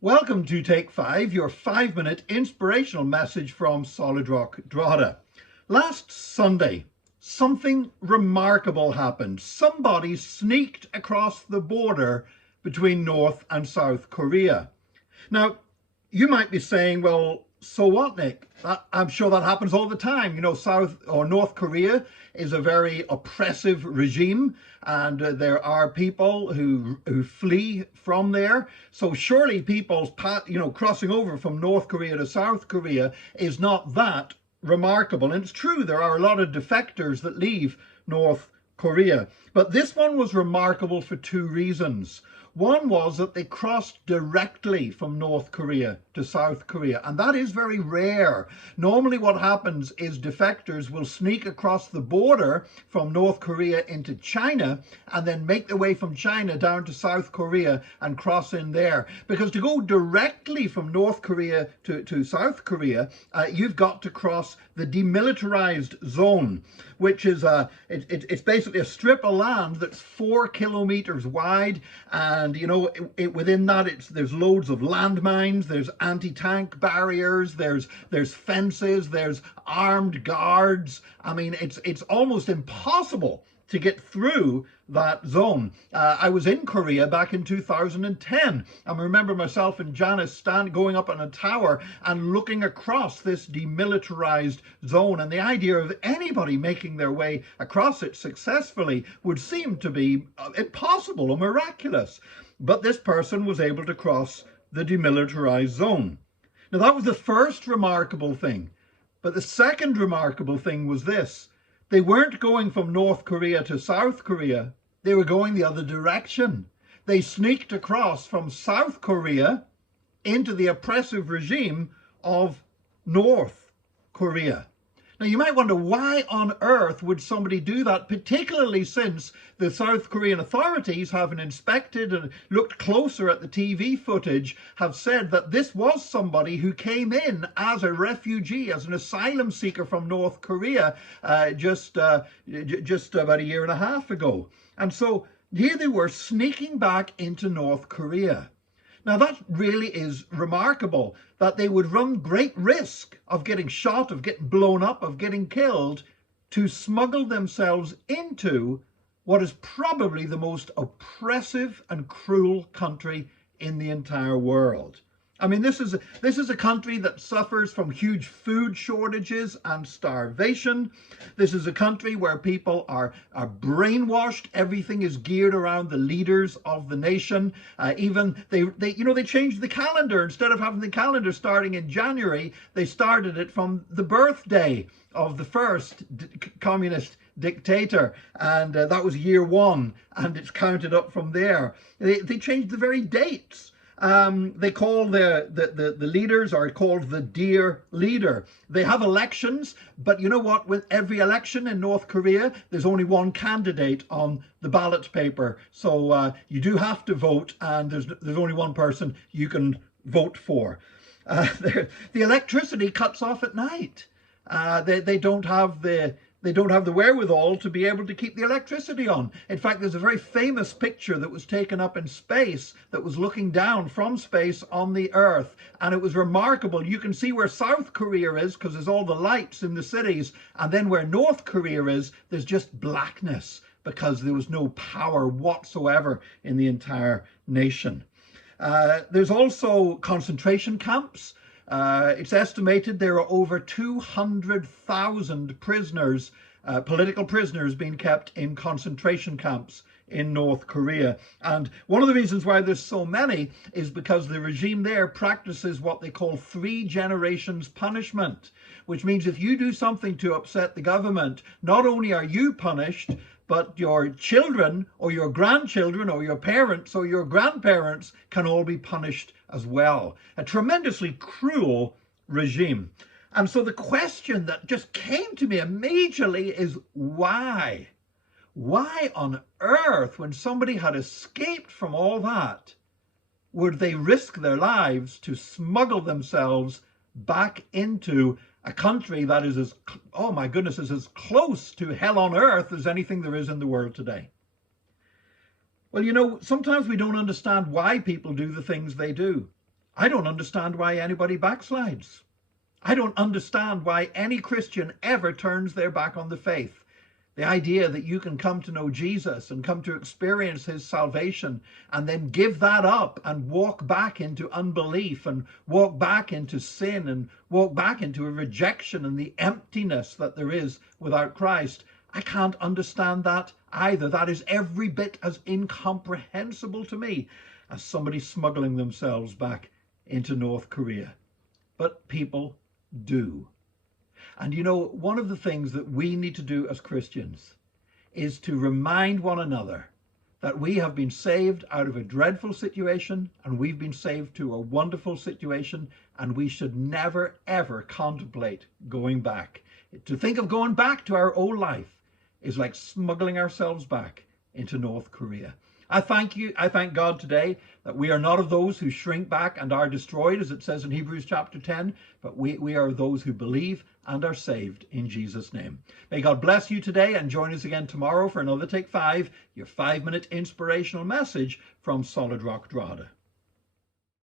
Welcome to Take 5, your 5-minute inspirational message from Solid Rock Drogheda. Last Sunday, something remarkable happened. Somebody sneaked across the border between North and South Korea. Now, you might be saying, well, so what, Nick? I'm sure that happens all the time. You know, South or North Korea is a very oppressive regime, and there are people who flee from there. So surely people's crossing over from North Korea to South Korea is not that remarkable. And it's true, there are a lot of defectors that leave North Korea. But this one was remarkable for two reasons. One was that they crossed directly from North Korea to South Korea, and that is very rare. Normally what happens is defectors will sneak across the border from North Korea into China and then make their way from China down to South Korea and cross in there. Because to go directly from North Korea to South Korea, you've got to cross the demilitarized zone, which is it's basically a strip of land that's 4 kilometers wide, and you know, within that there's loads of landmines, there's anti-tank barriers, there's fences, there's armed guards. I mean, it's almost impossible to get through that zone. I was in Korea back in 2010. And I remember myself and Janice going up on a tower and looking across this demilitarized zone. And the idea of anybody making their way across it successfully would seem to be impossible or miraculous. But this person was able to cross the demilitarized zone. Now, that was the first remarkable thing. But the second remarkable thing was this. They weren't going from North Korea to South Korea. They were going the other direction. They sneaked across from South Korea into the oppressive regime of North Korea. Now, you might wonder, why on earth would somebody do that, particularly since the South Korean authorities, having inspected and looked closer at the TV footage, have said that this was somebody who came in as a refugee, as an asylum seeker from North Korea just about a year and a half ago. And so here they were sneaking back into North Korea. Now, that really is remarkable, that they would run great risk of getting shot, of getting blown up, of getting killed, to smuggle themselves into what is probably the most oppressive and cruel country in the entire world. I mean, this is a country that suffers from huge food shortages and starvation. This is a country where people are brainwashed. Everything is geared around the leaders of the nation. Even they changed the calendar. Instead of having the calendar starting in January, they started it from the birthday of the first communist dictator, and that was year 1, and it's counted up from there. They changed the very dates. They call the leaders are called the dear leader. They have elections, but you know what? With every election in North Korea, there's only one candidate on the ballot paper. So you do have to vote, and there's only one person you can vote for. The electricity cuts off at night. They don't have the wherewithal to be able to keep the electricity on. In fact, there's a very famous picture that was taken up in space that was looking down from space on the Earth, and it was remarkable. You can see where South Korea is because there's all the lights in the cities, and then where North Korea is, there's just blackness because there was no power whatsoever in the entire nation. There's also concentration camps. It's estimated there are over 200,000 prisoners, political prisoners, being kept in concentration camps in North Korea. And one of the reasons why there's so many is because the regime there practices what they call 3 generations punishment, which means if you do something to upset the government, not only are you punished, but your children or your grandchildren or your parents or your grandparents can all be punished as well. A tremendously cruel regime. And so the question that just came to me immediately is why? Why on earth, when somebody had escaped from all that, would they risk their lives to smuggle themselves back into a country that is is as close to hell on earth as anything there is in the world today? Well, you know, sometimes we don't understand why people do the things they do. I don't understand why anybody backslides. I don't understand why any Christian ever turns their back on the faith. The idea that you can come to know Jesus and come to experience his salvation and then give that up and walk back into unbelief and walk back into sin and walk back into a rejection and the emptiness that there is without Christ. I can't understand that either. That is every bit as incomprehensible to me as somebody smuggling themselves back into North Korea. But people do. And you know, one of the things that we need to do as Christians is to remind one another that we have been saved out of a dreadful situation and we've been saved to a wonderful situation, and we should never, ever contemplate going back. To think of going back to our old life is like smuggling ourselves back into North Korea. I thank God today that we are not of those who shrink back and are destroyed, as it says in Hebrews chapter 10, but we are those who believe and are saved in Jesus' name. May God bless you today, and join us again tomorrow for another Take 5, your 5-minute inspirational message from Solid Rock Drogheda.